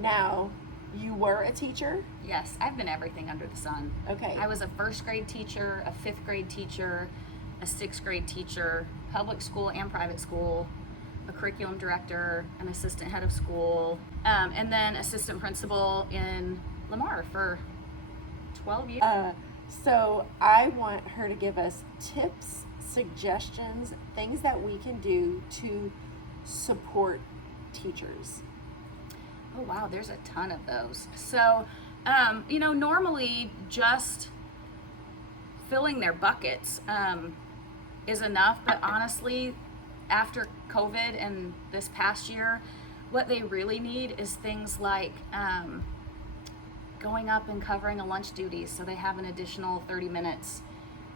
Now, you were a teacher? Yes, I've been everything under the sun. Okay. I was a first grade teacher, a fifth grade teacher, a sixth grade teacher, public school and private school, a curriculum director, an assistant head of school, and then assistant principal in Lamar for 12 years. So I want her to give us tips, suggestions, things that we can do to support teachers. Oh wow, there's a ton of those. So, normally just filling their buckets is enough, but honestly, after COVID and this past year, what they really need is things like going up and covering a lunch duty so they have an additional 30 minutes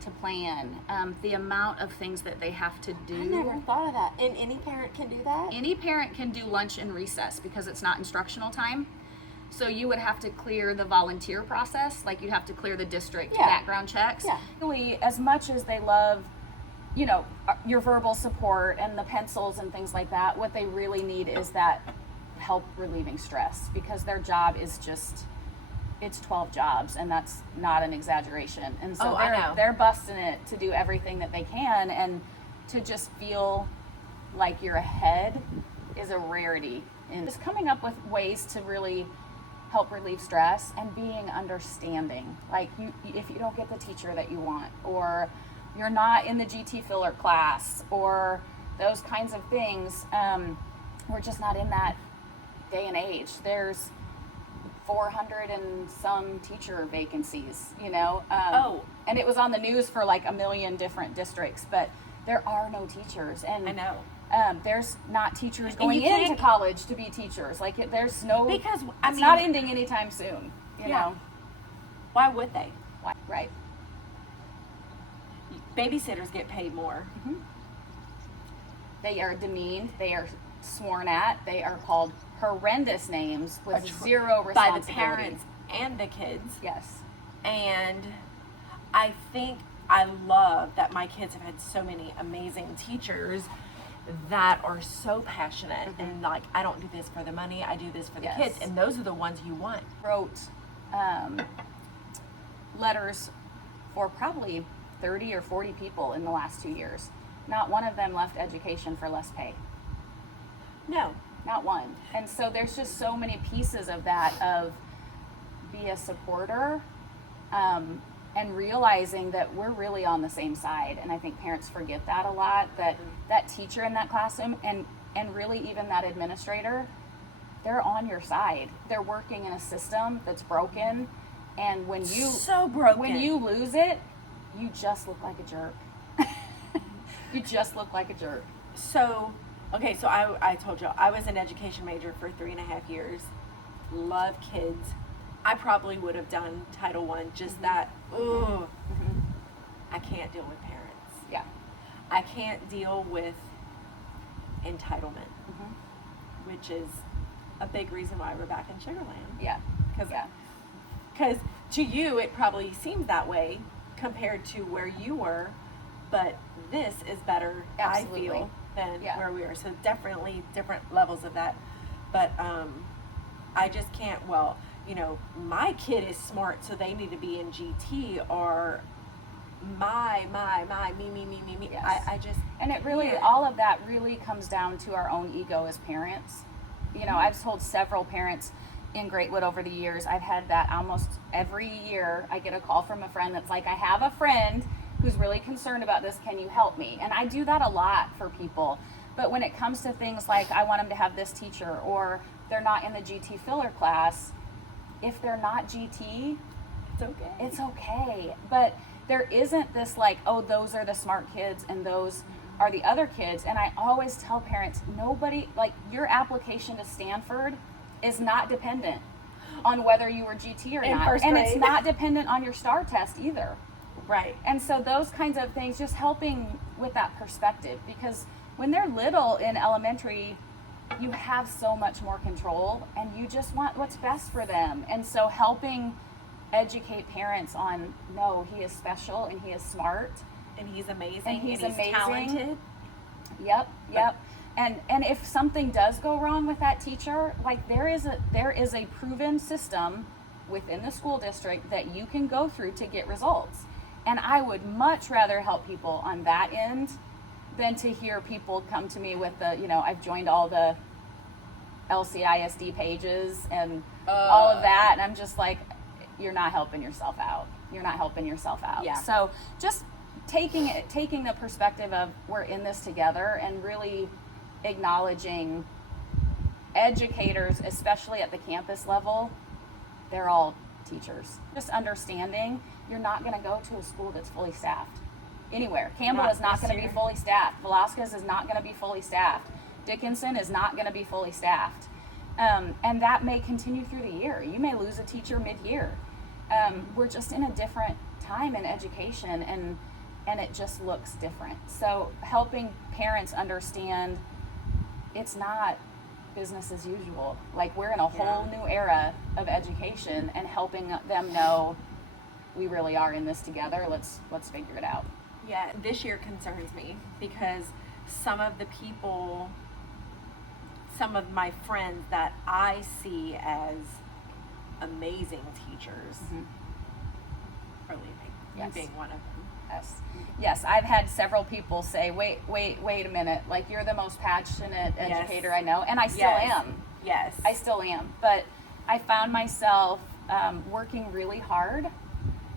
to plan. The amount of things that they have to do. I never thought of that. And any parent can do that? Any parent can do lunch and recess because it's not instructional time. So you would have to clear the volunteer process, like you'd have to clear the district background checks. Yeah. Really, as much as they love, your verbal support and the pencils and things like that, what they really need is that help relieving stress, because their job is just, it's 12 jobs, and that's not an exaggeration. And so they're busting it to do everything that they can, and to just feel like you're ahead is a rarity. And just coming up with ways to really help relieve stress and being understanding. Like if you don't get the teacher that you want, or you're not in the GT filler class, or those kinds of things, we're just not in that day and age. There's 400 and some teacher vacancies, and it was on the news for like a million different districts, but there are no teachers. And I know. There's not teachers going into college to be teachers. Like there's no, because it's not ending anytime soon, you know. Why would they? Why? Right. Babysitters get paid more. Mm-hmm. They are demeaned. They are sworn at. They are called horrendous names with zero responsibility. By the parents and the kids. Yes. And I think I love that my kids have had so many amazing teachers that are so passionate, and like, I don't do this for the money, I do this for the kids, and those are the ones you want. Wrote letters for probably 30 or 40 people in the last 2 years. Not one of them left education for less pay. No. Not one. And so there's just so many pieces of that, of be a supporter, and realizing that we're really on the same side. And I think parents forget that a lot, that that teacher in that classroom and really even that administrator, they're on your side. They're working in a system that's broken, and when you lose it, you just look like a jerk. You just look like a jerk. So, okay, so I told you, I was an education major for 3.5 years. Love kids. I probably would have done Title I, just that, I can't deal with parents. Yeah. I can't deal with entitlement, which is a big reason why we're back in Sugarland. Yeah. Because to you, it probably seems that way compared to where you were, but this is better, Absolutely. I feel, than where we were. So definitely different levels of that. But I just can't, my kid is smart, so they need to be in GT, or me. Yes. I just, and it really, all of that really comes down to our own ego as parents. I've told several parents in Greatwood over the years, I've had that almost every year. I get a call from a friend that's like, I have a friend who's really concerned about this, can you help me? And I do that a lot for people. But when it comes to things like, I want them to have this teacher, or they're not in the GT filler class, if they're not GT, it's okay. But there isn't this like, oh, those are the smart kids and those are the other kids. And I always tell parents, nobody, like, your application to Stanford is not dependent on whether you were GT or not. And it's not dependent on your STAR test either. Right. And so those kinds of things, just helping with that perspective, because when they're little in elementary, you have so much more control and you just want what's best for them. And so helping educate parents on, no, he is special and he is smart. And he's amazing. And he's amazing. Talented. Yep. And if something does go wrong with that teacher, like there is a proven system within the school district that you can go through to get results. And I would much rather help people on that end than to hear people come to me with I've joined all the LCISD pages and all of that, and I'm just like, you're not helping yourself out. Yeah. So just taking the perspective of we're in this together and really acknowledging educators, especially at the campus level, they're all teachers. Just understanding you're not going to go to a school that's fully staffed anywhere. Campbell is not going to be fully staffed. Velasquez is not going to be fully staffed. Dickinson is not going to be fully staffed. And that may continue through the year. You may lose a teacher mid-year. We're just in a different time in education, and it just looks different. So helping parents understand it's not business as usual. Like, we're in a whole new era of education, and helping them know we really are in this together. Let's figure it out. Yeah, this year concerns me because some of my friends that I see as amazing teachers are leaving. Yes. You being one of them. Yes, I've had several people say, wait a minute, like, you're the most passionate educator I know, and I still am. Yes. I still am, but I found myself working really hard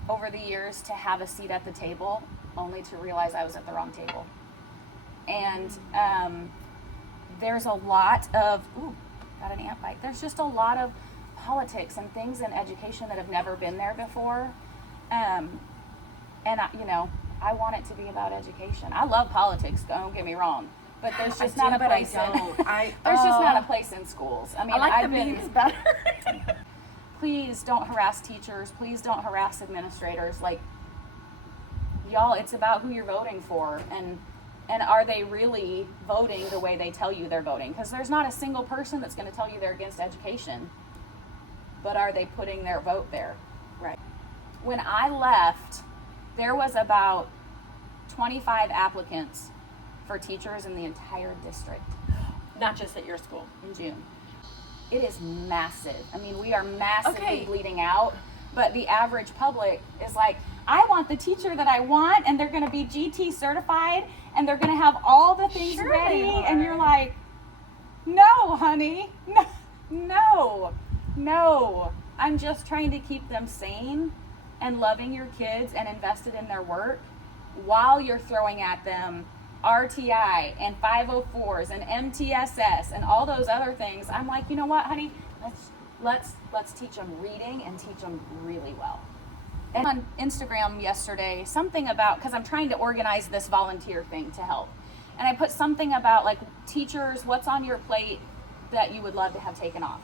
over the years to have a seat at the table, only to realize I was at the wrong table. And there's a lot of, got an ant bite. There's just a lot of politics and things in education that have never been there before. And I want it to be about education. I love politics, don't get me wrong, but there's just not a place there's just not a place in schools. I mean, I like I've the been memes better. Please don't harass teachers. Please don't harass administrators. Like, y'all, it's about who you're voting for, and are they really voting the way they tell you they're voting? Because there's not a single person that's going to tell you they're against education, but are they putting their vote there? Right. When I left, there was about 25 applicants for teachers in the entire district. Not just at your school. In June. It is massive. I mean, we are massively Okay. bleeding out, but the average public is like, I want the teacher that I want, and they're going to be GT certified, and they're going to have all the things Sure ready, they are. and you're like, no, honey, no. I'm just trying to keep them sane and loving your kids and invested in their work while you're throwing at them RTI and 504s and MTSS and all those other things. I'm like, you know what, honey? Let's teach them reading and teach them really well. And on Instagram yesterday, something about, because I'm trying to organize this volunteer thing to help, and I put something about, like, teachers, what's on your plate that you would love to have taken off?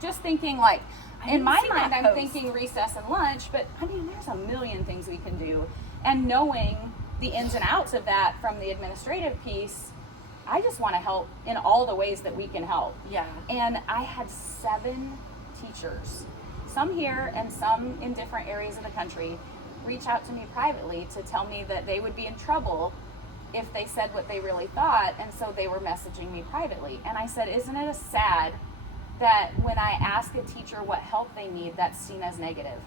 Just thinking, like, in my mind, I'm thinking recess and lunch, but I mean, there's a million things we can do. And knowing the ins and outs of that from the administrative piece, I just want to help in all the ways that we can help. Yeah. And I had 7 teachers, some here and some in different areas of the country, reach out to me privately to tell me that they would be in trouble if they said what they really thought, and so they were messaging me privately. And I said, isn't it sad that when I ask a teacher what help they need, that's seen as negative?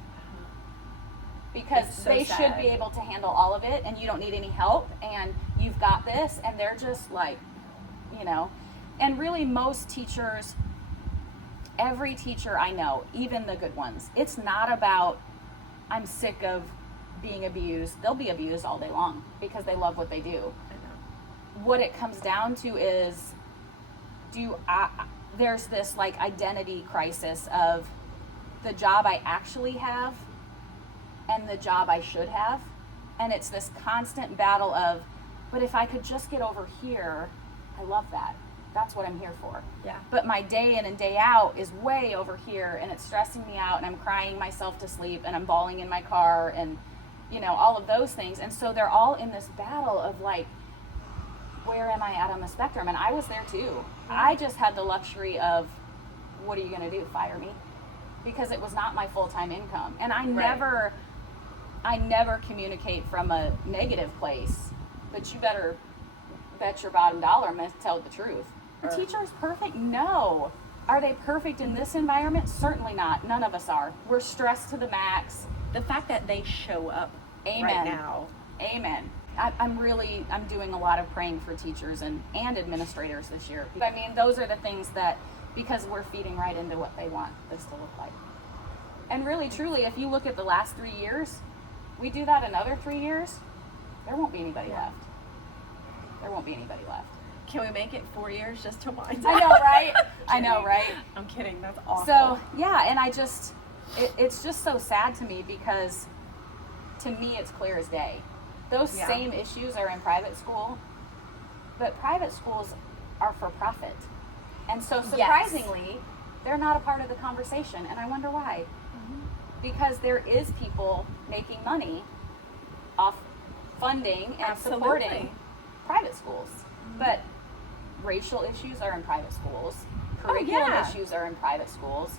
Because It's so they sad. should be able to handle all of it, and you don't need any help, and you've got this, and they're just like, and really most teachers, every teacher I know, even the good ones, it's not about, I'm sick of being abused. They'll be abused all day long because they love what they do. I know. What it comes down to is, there's this, like, identity crisis of the job I actually have and the job I should have. And it's this constant battle of, but if I could just get over here, I love that. That's what I'm here for. Yeah. But my day in and day out is way over here, and it's stressing me out, and I'm crying myself to sleep, and I'm bawling in my car, and all of those things. And so they're all in this battle of, like, where am I at on the spectrum? And I was there too. I just had the luxury of, what are you going to do? Fire me? Because it was not my full-time income. And I never communicate from a negative place, but you better bet your bottom dollar I'm going to tell the truth. The Or- teacher is perfect? No. Are they perfect in this environment? Certainly not. None of us are. We're stressed to the max. The fact that they show up Amen. right now. Amen. I'm doing a lot of praying for teachers and administrators this year. I mean, those are the things that, because we're feeding right into what they want this to look like. And really, truly, if you look at the last 3 years, we do that another 3 years, there won't be anybody left. There won't be anybody left. Can we make it 4 years just to wind I up? know, right? I know, right? I'm kidding. That's awful. So, yeah, and it's just so sad to me because to me it's clear as day. Those same issues are in private school, but private schools are for profit. And so surprisingly, they're not a part of the conversation, and I wonder why. Because there is people making money off funding and supporting private schools. But racial issues are in private schools. Curriculum issues are in private schools.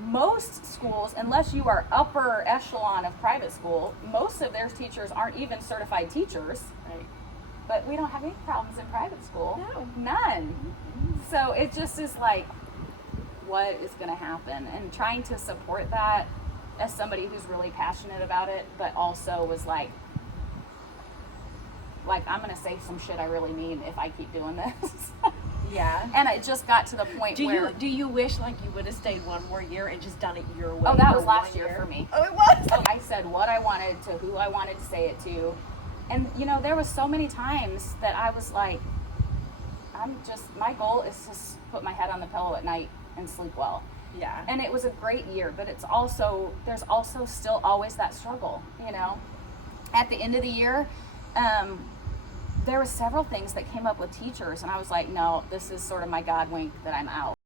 Most schools, unless you are upper echelon of private school, most of their teachers aren't even certified teachers. Right. But we don't have any problems in private school. No. None. So it just is like, what is going to happen? And trying to support that as somebody who's really passionate about it, but also was like I'm going to say some shit I really mean if I keep doing this. Yeah. And it just got to the point where... Do you wish like you would have stayed one more year and just done it your way? Oh, that for was last 1 year for me. Oh, it was? So I said what I wanted to who I wanted to say it to. And, you know, there was so many times that I was like, my goal is to put my head on the pillow at night and sleep well. Yeah. And it was a great year, but there's also still always that struggle, you know. At the end of the year, there were several things that came up with teachers, and I was like, no, this is sort of my God wink that I'm out.